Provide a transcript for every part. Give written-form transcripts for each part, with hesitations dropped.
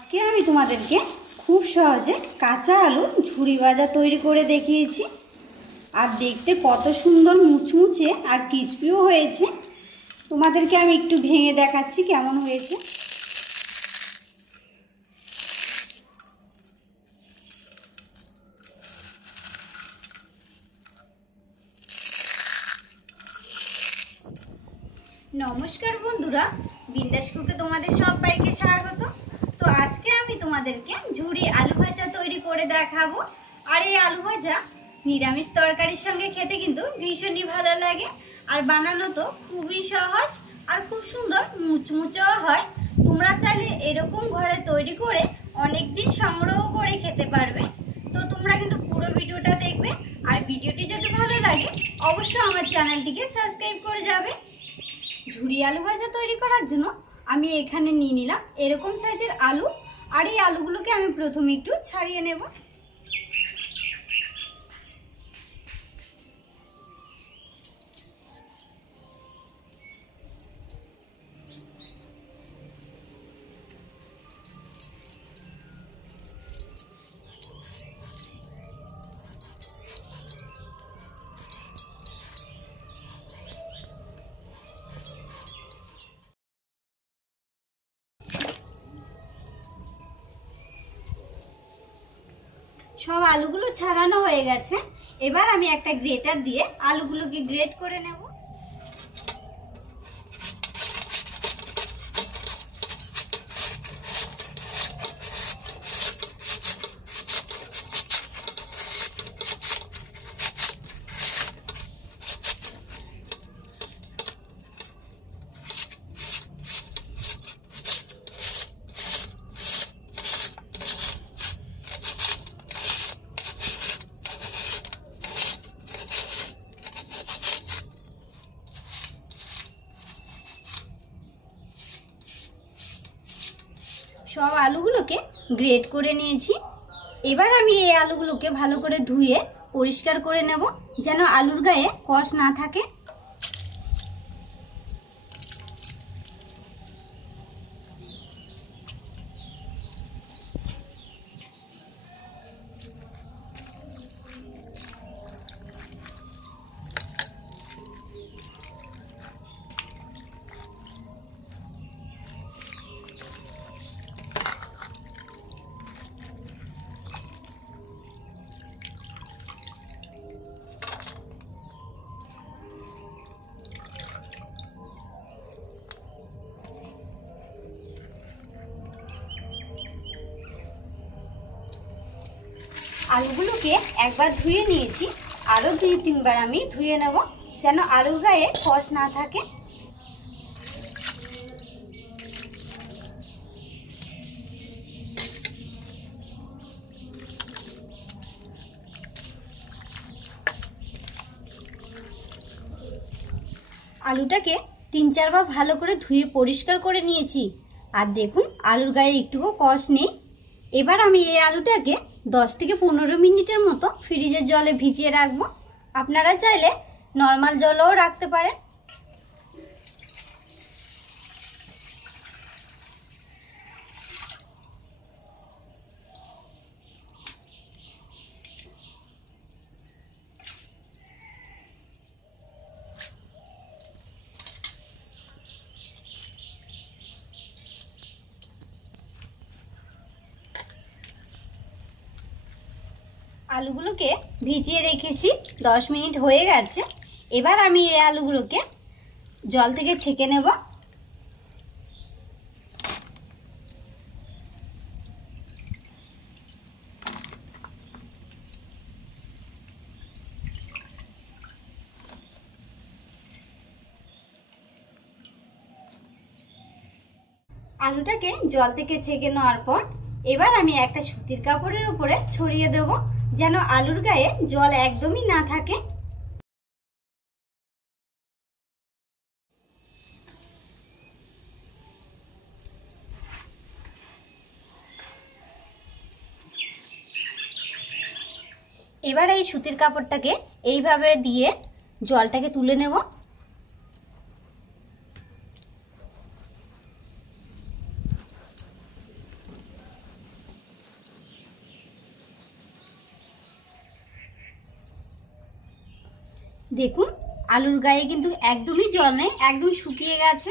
আজকে আমি তোমাদেরকে খুব সহজে কাঁচা আলু ঝুরি ভাজা তৈরি করে দেখিয়েছি। আর দেখতে কত সুন্দর মুচমুচে আর ক্রিস্পিও হয়েছে। তোমাদেরকে আমি একটু ভেঙে দেখাচ্ছি কেমন হয়েছে। নমস্কার বন্ধুরা, বিন্দাস কুকে তোমাদের সবাইকে স্বাগত। তো আজকে আমি তোমাদেরকে ঝুরি আলু ভাজা তৈরি করে দেখাবো। আর এই আলু ভাজা নিরামিষ তরকারির সঙ্গে খেতে কিন্তু ভীষণই ভালো লাগে, আর বানানো তো খুবই সহজ আর খুব সুন্দর মুচমুচেও হয়। তোমরা চাইলে এরকম ঘরে তৈরি করে অনেক দিন সংগ্রহ করে খেতে পারবে। তো তোমরা কিন্তু পুরো ভিডিওটা দেখবে, আর ভিডিওটি যদি ভালো লাগে অবশ্যই আমার চ্যানেলটিকে সাবস্ক্রাইব করে যাবে। ঝুরি আলু ভাজা তৈরি করার জন্য আমি এখানে নিয়ে নিলাম এরকম সাইজের আলু। আর এই আলুগুলোকে আমি প্রথমে একটু ছাড়িয়ে নেব। সব আলুগুলো ছাড়ানো হয়ে গেছে। এবার আমি একটা গ্রেটার দিয়ে আলুগুলোকে গ্রেট করে নেব। সব আলুগুলোকে গ্রেট করে নিয়েছি। এবার আমি এই আলুগুলোকে ভালো করে ধুয়ে পরিষ্কার করে নেব, যেন আলুর গায়ে কষ না থাকে। আলুগুলোকে একবার ধুয়ে নিয়েছি, আরও 2-3 বার আমি ধুয়ে নেব, যেন আলুর গায়ে কষ না থাকে। আলুটাকে 3-4 বার ভালো করে ধুয়ে পরিষ্কার করে নিয়েছি। আর দেখুন আলুর গায়ে একটুকু কষ নেই। এবার আমি এই আলুটাকে 10 থেকে 15 মিনিটের মতো ফ্রিজের জলে ভিজিয়ে রাখবো। আপনারা চাইলে নর্মাল জলেও রাখতে পারেন। আলুগুলোকে ভিজিয়ে রেখেছি, 10 মিনিট হয়ে গেছে। এবার আমি এই আলুগুলোকে জল থেকে ছেঁকে নেব। আলুটাকে জল থেকে ছেঁকে নেওয়ার পর এবার আমি একটা সুতির কাপড়ের উপরে ছড়িয়ে দেব, যেন আলুর গায়ে জল একদমই না থাকে। এবার এই সুতির কাপড়টাকে এইভাবে দিয়ে জলটাকে তুলে নেব। দেখুন আলুর গায়ে কিন্তু একদমই জল নেই, একদম শুকিয়ে গেছে।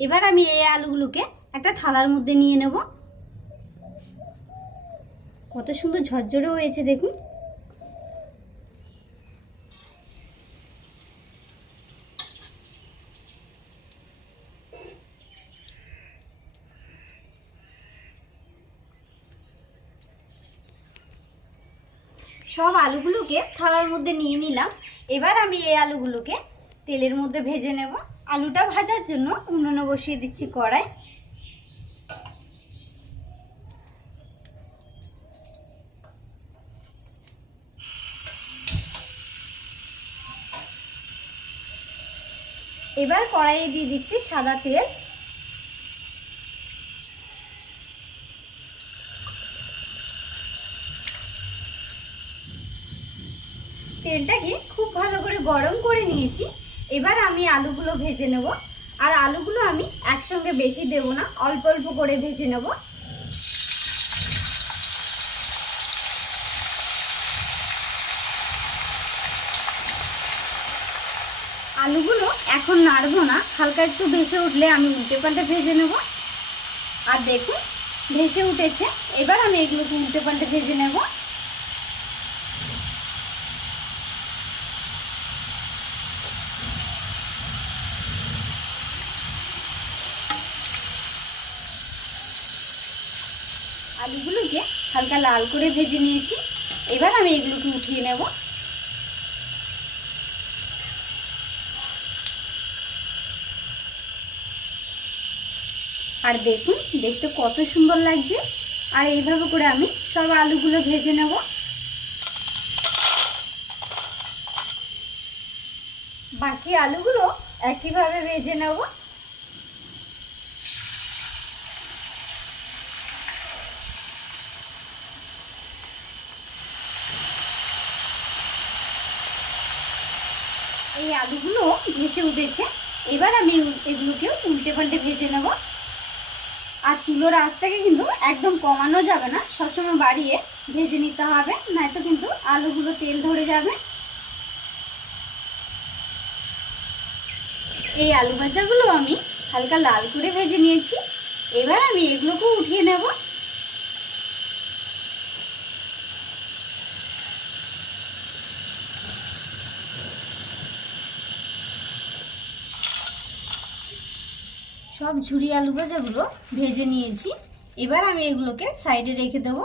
এবার আমি এই আলুগুলোকে একটা থালার মধ্যে নিয়ে নেব। কত সুন্দর ঝরঝরে হয়েছে দেখুন। সব আলুগুলোকে থালার মধ্যে নিয়ে নিলাম। এবার আমি এই আলুগুলোকে তেলের মধ্যে ভেজে নেব। আলুটা ভাজার জন্য উনুনে বসিয়ে দিচ্ছি কড়াই। এবার কড়াইয়ে দিয়ে দিচ্ছি সাদা তেল। তেলটাকে খুব ভালো করে গরম করে নিয়েছি। এবার আমি আলুগুলো ভেজে নেব। আর আলুগুলো আমি একসঙ্গে বেশি দেব না, অল্প অল্প করে ভেজে নেব। আলুগুলো এখন নাড়বো না, হালকা একটু ভেসে উঠলে আমি উল্টে পাল্টে ভেজে নেব। আর দেখুন ভেসে উঠেছে। এবার আমি এগুলোকে উল্টে পাল্টে ভেজে নেব। আলুগুলোকে হালকা লাল করে ভেজে নিয়েছি। এবার আমি এগুলোকে উঠিয়ে নেব। আর দেখুন দেখতে কত সুন্দর লাগছে। আর এইভাবে করে আমি সব আলুগুলো ভেজে নেব। বাকি আলুগুলো একইভাবে ভেজে নেব। এই আলুগুলো ভেসে উঠেছে। এবার আমি এগুলোকে উল্টে পাল্টে ভেজে নেব। আর চুলোর আঁচটাকে কিন্তু একদম কমানো যাবে না, সবসময় বাড়িয়ে ভেজে নিতে হবে, নয়তো কিন্তু আলুগুলো তেল ধরে যাবে। এই আলু ভাজাগুলো আমি হালকা লাল করে ভেজে নিয়েছি। এবার আমি এগুলোকেও উঠিয়ে নেব। সব ঝুরি আলু ভাজাগুলো ভেজে নিয়েছি। এবার আমি এগুলোকে সাইডে রেখে দেব।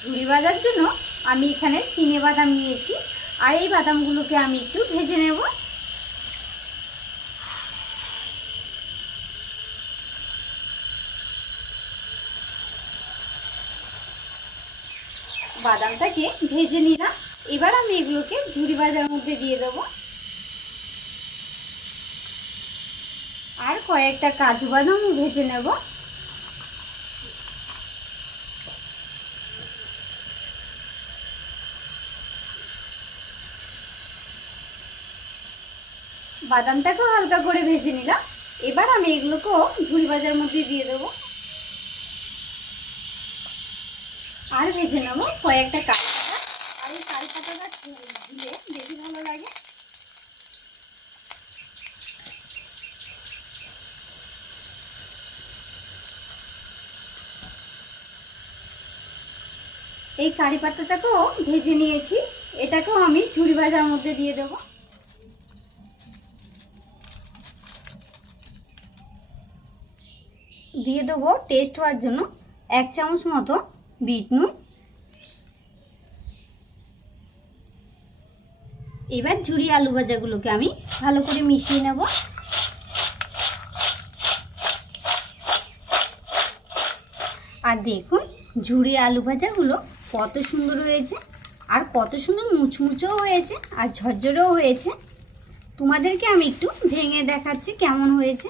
ঝুরি ভাজার জন্য আমি এখানে চিনে বাদাম নিয়েছি। আর এই বাদামগুলোকে আমি একটু ভেজে নেব। বাদামটাকে ভেজে নিলাম। এবার আমি এগুলোকে ঝুরি ভাজার মধ্যে দিয়ে দেব। আর কয়েকটা কাজু বাদামও ভেজে নেব। বাদামটাকেও হালকা করে ভেজে নিলাম। এবার আমি এগুলোকেও ঝুরি ভাজার মধ্যে দিয়ে দেব। আর ভেজে নেব কয়েকটা কারি পাতা। আর এই কারি পাতাটা দিলে বেশি ভালো লাগে। এই কারি পাতাটাকেও ভেজে নিয়েছি। এটাকেও আমি ঝুরি ভাজার মধ্যে দিয়ে দেব। দিয়ে দেবো টেস্ট হওয়ার জন্য 1 চামচ মতো বিট নুন। এবার ঝুরি আলু ভাজাগুলোকে আমি ভালো করে মিশিয়ে নেব। আর দেখুন ঝুরি আলু ভাজাগুলো কত সুন্দর হয়েছে, আর কত সুন্দর মুচমুচেও হয়েছে, আর ঝরঝরেও হয়েছে। তোমাদেরকে আমি একটু ভেঙে দেখাচ্ছি কেমন হয়েছে।